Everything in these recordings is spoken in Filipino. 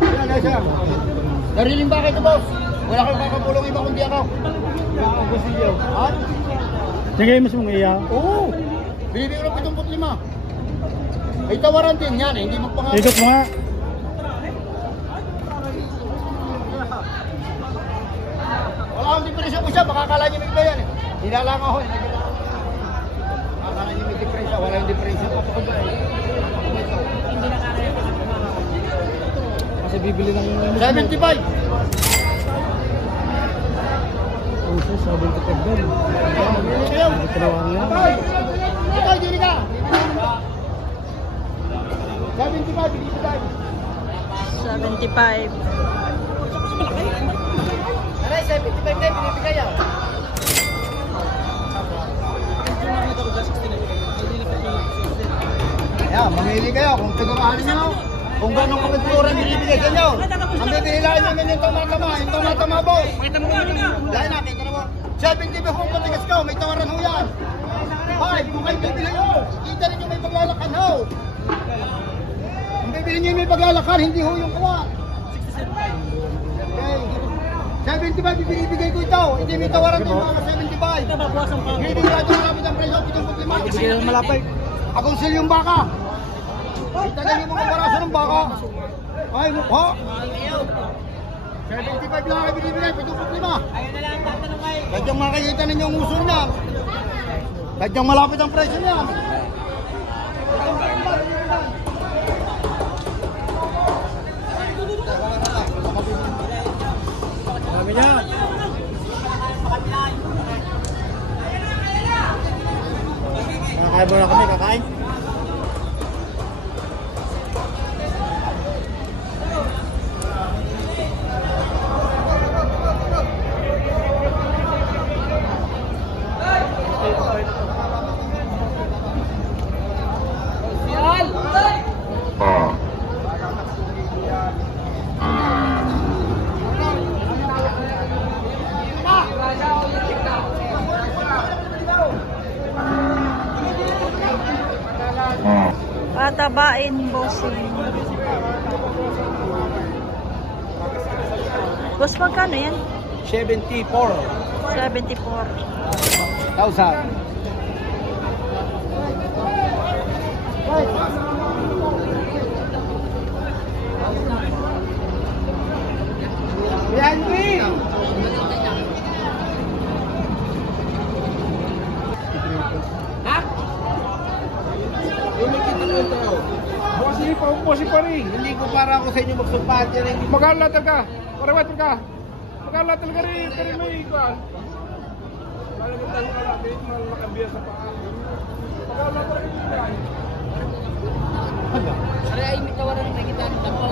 Yan, siya. Nariling bakit ito, boss? Wala kang kakapulong iba kundi ako. Ako gusto niyo. Ha? Sige, mas mong iya. Oo. Binibigyan ng 75. May tawaran din yan eh, hindi magpangalan. Ikot mo nga. Wala akong depresya ko siya, baka akala niyo may iba yan eh. Hinalang ako eh. Akala niyo may depresya, wala yung depresya. Papakaba eh. Kasi bibili lang yung 75. Puso, 75 doon. Ikaw, dili ka. 75, bigay ko tayo. 75. Aray, 75 na, binibigay ah. Ayan, mamili kayo kung sigurahan nyo. Kung gano'ng kamagpuran binibigay sa inyo. Ang bibihilain namin yung tama-tama boss. Dahil natin, ka naman. 70 kung patigas ka, may tawaran ho yan. 5, kung kayo bibili nyo, kita rin yung may paglalakan ho. Ang bibili nyo yung may paglalakan, hindi ho yung kawa. 65. Okay. 75 binibigay ko ito. Hindi may tawaran din mga 75. Hindi nyo ito malapit ang presyo, 75. Sige, malapit. Akong sil yung baka. Itagal yung mga baraso ng baka. Ay, mukha. 75 lang kayo binibigay, 75. Kahit yung makikita ninyo ang uso niya. Kahit yung malapit ang presyo niya. Marami niya. Kakain muna kami, kakain. Patabain, bossing. Boss, magkano yan? 74. 74. 1,000. Yanti! Bossing pa, bossing pa rin. Hindi ko para ako sa inyo magsupat yan. Magkalatal ka. Parawatal ka. Magkalatal ka rin. Pero may ikuan. Malagatan ka lang. Kahit malakabiya sa paa. Magkalatal ka rin. Ari ay may tawaran na kita ng dako.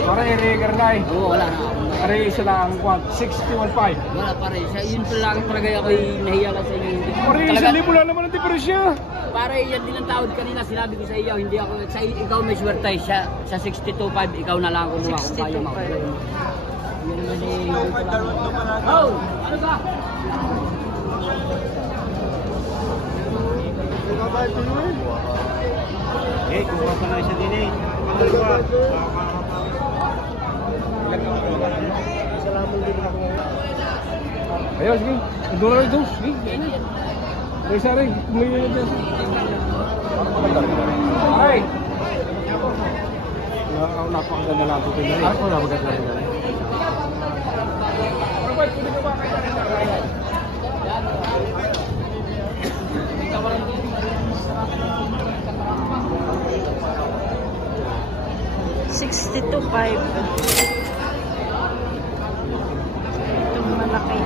Para i-regar na eh. Oo, wala na. Para isa lang ang 61.5. Wala pa rin. Yun pa lang talaga ako'y nahiya ka sa inyo. Para isa libo lang naman ang diferensya. Para yan din ang tawad kanina, sinabi ko sa iyo, hindi ako, sa ikaw may swerte, siya, sa 62.5, ikaw na lang kumuha kung kaya mo. 62.5. Yun naman eh. Oh! Ano ba? Eh, kuha pa na isa din eh. Ayo, sige. Dura rin doon. Sige. May isa rin. Kumain na dyan. Ay! Napakaganda lang ito. Ako napakaganda rin. Robert, pwede ka ba kayo na 62.5. Itong malaki.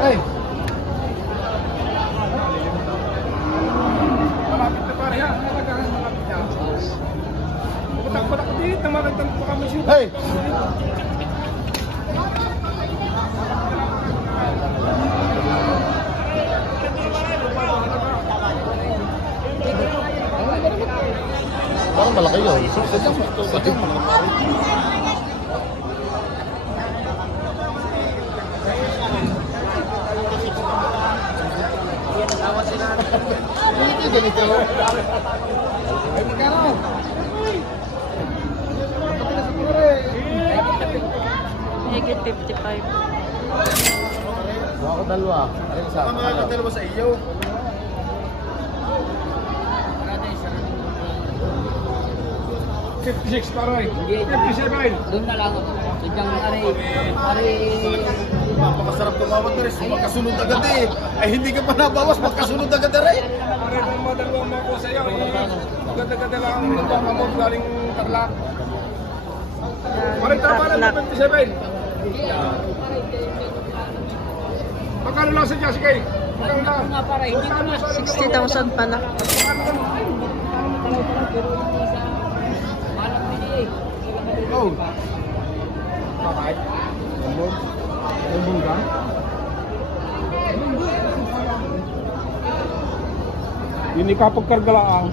Ay! malapit na pare ha. Malapit na. Putak-putak dito. Magandang pa kami siya. Hey! Parang malaki yun. ganito. Ay, magkano? Higit 55. Ako dalawa. Ay, isa. Mga dalawa sa iyo. 56 paray. Hindi. 57. Doon na lang ako. Diyan aray. Napakasarap tumawag na rin. Magkasunod agad eh. Ay, hindi ka pa nabawas. Magkasunod agad na rin. Paray kung madalawa mo ako sa'yo. Maganda-ganda lang ang nagpapamot galing Tarlac. Paray tama lang 57. Magkano lang sa Jessica? Magkano lang? Nga para hindi ko na 60,000 pala. Oh. Bakit? Lambon? Lambon ka? Hindi kapag kargalaang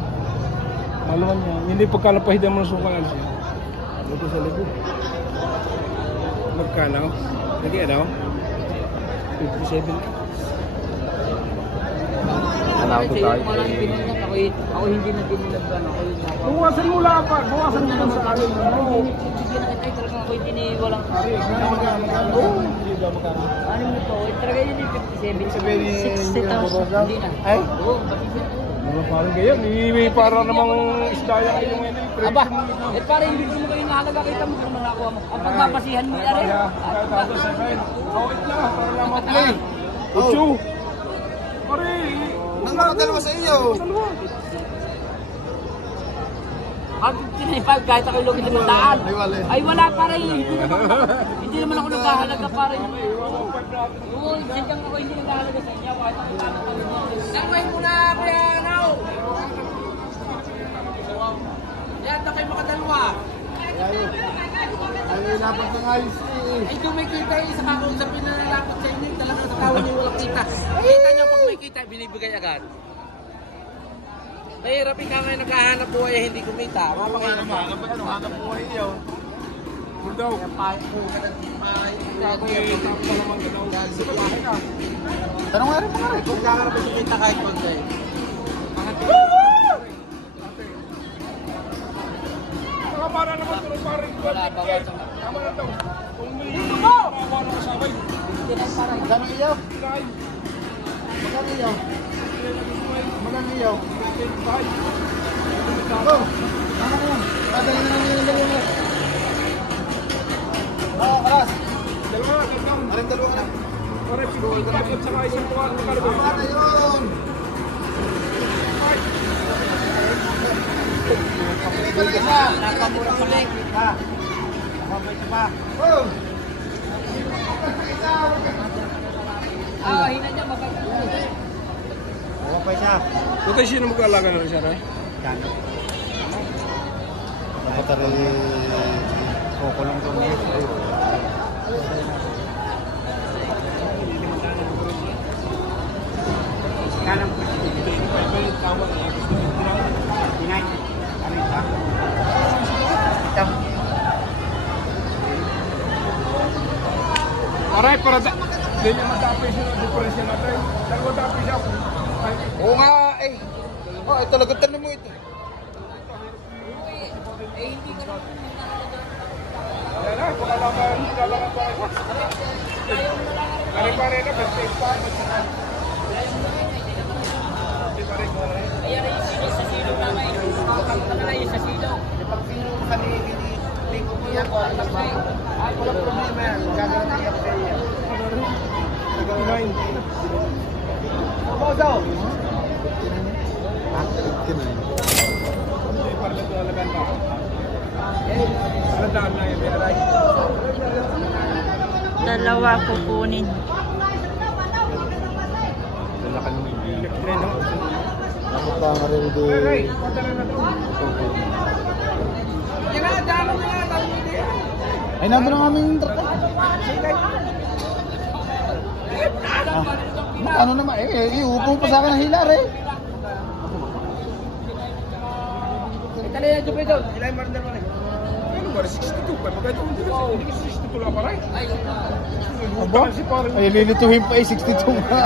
maluwan niya. Hindi pagkalapahidan mo ng sukan siya. Luto sa likod. Magkano? Lagi ano? 57. Alam ko tayo. Ako hindi na dinilagyan. Ako yung nakaw. Buwasan mo lang pa. Buwasan mo lang sa alin. Oo. Hindi na kita talagang ako hindi walang Ari, magkano? Oo. Hindi ba magkano? ano mo po, talaga yun yung 57. 60,000. Hindi na. Ay? Oo, bakit Ano parang ganyan? May para namang isdaya kayo yung aba, para hindi mo kayo nahalaga kita mo kung nakakuha mo. Ang pagpapasihan mo yan rin. Awit na, para lang ma-play. Ucho. Pare, Nang mga dalawa sa iyo. Ang 55 kahit ako lugin ng daan. Ay, wala. Ay wala pare, hindi naman ako naghahalaga pare. Oo, sadyang ako hindi naghahalaga sa inyo. Kahit ako Samay mo na, Piano! Yan, tapay mga dalawa. Ay, dapat ng ayos eh. Ay, kung may kita yung isa kakausapin na nalapit sa inyo, talaga sa tao niyo walang kita. Kita niyo pag may kita, binibigay agad. Mahirap ikaw ngayon naghahanap buhay eh, hindi kumita. Mapakita mo. Hanap buhay niyo. Daw. Tanong nga rin mga rin. Kung kakarap sa kita kahit konti. Saka para naman ito, parang Wala pa ba? tama na daw. Kung may mabawa na kasabay. Magkano iyo? Magkano iyo? Magkano iyo? Oh, tama na yan. Dadali na namin yung dalawa mo. Oo, kalas. Dalawa, tatang. Aling dalawa na. Parang 55 at saka isang tuwa. Tama na yun. Ito lang isa. Nakamura pala eh. Ha? Mabait pa. Oh! Ah, hina niya magkakaroon. Oo pa isa. Ito sino mag-alaga na rin siya, Ray? Kano? Dapat rin kukulong doon eh. Kanang Inay. Ano ito? Ito. Aray, para da. Hindi niya matapay siya ng diferensya natin. Dalawa tapay siya. Oo nga eh. Oh, talaga tanong mo ito. Yan na, pakalaban pa ako. Pare-pare na, best pa. Ayan na yung sino sa sino naman. Ano na yung sa sino? Pag sino kanili ko niya ko ang walang problema yan. Gagawin niya sa iyo. 59. Ako daw. Hindi, para nagdalagan pa. Paladaan na yun, Aray. Dalawa kukunin. Ako pa nga rin doon. Aray, patara na to. Yan na, dami na nga, dami na yan. Ay, nandun ang aming truck. Ano naman eh, iupo pa sa akin ng hilar eh. Itali na dyan doon. Ilay marindal mo rin. Ano ba, 62 pa? Magkano hindi kasi 62 lang pa rin. Aba? Ay, lilituhin pa eh, 62 nga.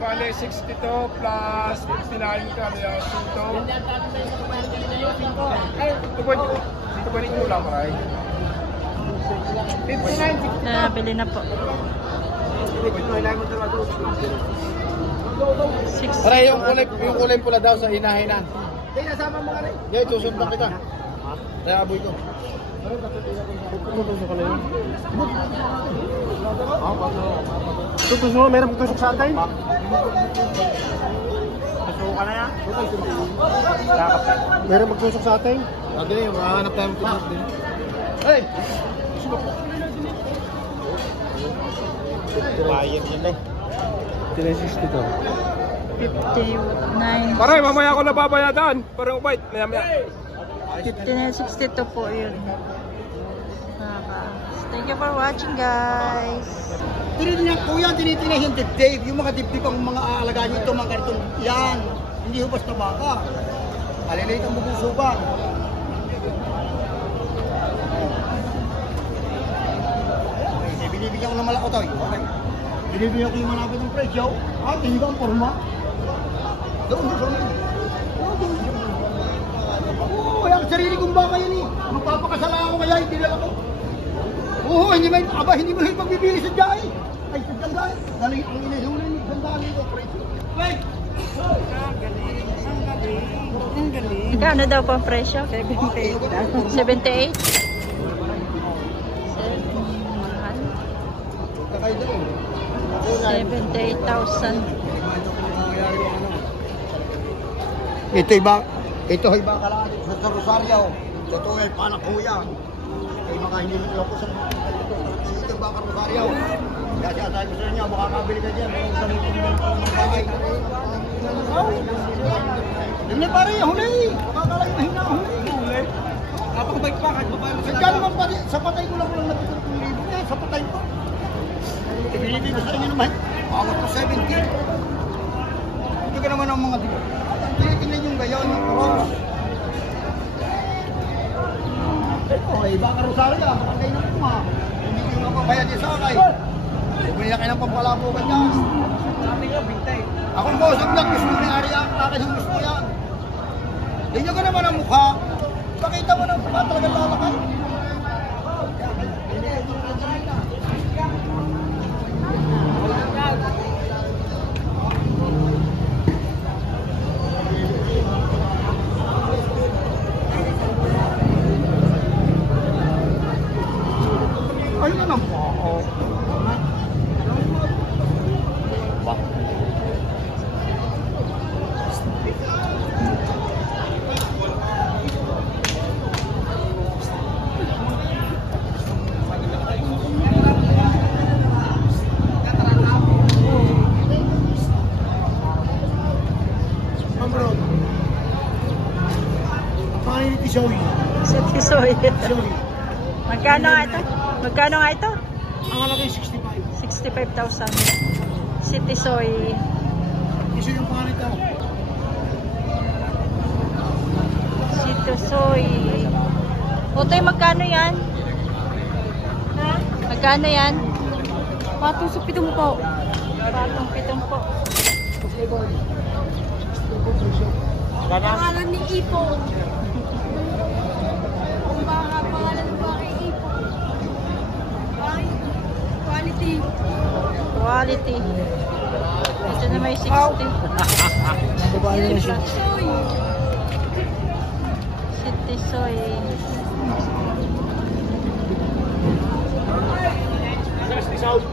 bale 62 plus 59 ka yung sinto. Ito ba yung ulam, right? 59. Bili na po. 6. Pare, yung kulay pula daw sa hinahinan. Hindi, nasama mo ka rin. Hindi, tusundan kita. Kaya aboy ko. Tutusok ka na yun. Tutusok ka, meron tusok sa atin. Tutusok ka na yan. Meron magtusok sa atin. Sabi na yun, makahanap tayo magtusok din. Hey! Bayad yun eh. 360 to. 59. Pare, mamaya ako nababayadan. Parang ubait, maya-maya. 59.62 po yun. Thank you for watching, guys. Tinitinahin yung dibdib, yung mga dibdib ang mga aalagaan nyo ito, mga karton. Yan, hindi ho basta baka. Alilit ang bubusuban. Okay, binibigyan ko ng malakot ay. Okay. Binibigyan ko yung manapit ng presyo. Hindi ka ang forma. Doon sa mga. Oo, ang sarili kong baka yan eh. Magpapakasala ako kaya hindi nila ko. Oo, hindi mo yung pagbibili sa dyan. Ay, sa dyan dahil. Galing ang inihulin, sandali ko, presyo. Wait! Ang galing. Ano daw po ang presyo? 78. 78? Kakay doon. 78,000. Ito ay baka lang sa Rosario. Totoo ay panak ko yan. Ay mga hindi mo ko sa ito baka Rosario. Kaya siya tayo sa inyo, baka kabili ka dyan. Hindi pare, huli! Makakalang mahina huli. Kapag pa, kahit babae mo. Kaya naman pati, sa patay ko lang natutulog ng libo. Sa patay ko. Ibinibig ko sa inyo naman. Awat ko 70. Ito ka naman ang mga dito. Tinitingnan yung gayon, yung cross. Ito ay baka Rosario, baka kayo na kuma. Hindi ko mapapayad yung sakay. Bumili na kayo ng pampalapukan yan. Akong boss, ang gusto mo may ari ang akin ang gusto yan. Tingnan ko naman ang mukha. Pakita mo ng mukha talagang lalakay. Ay, ano po ako? Sa Tisoy. Magkano nga ito? Magkano nga ito? Ang halaga ay 65. 65,000. Si Tisoy. Iso yung pangalan ito. Si Tisoy. Otoy, magkano yan? Ha? Magkano yan? Patong sa 7 po. Patong 7 po. Pangalan ni Ipo. Kung baka pangalan mo kay Ipo. Ay, quality. Quality. Ito na may 60. Soy. Si Tisoy. South.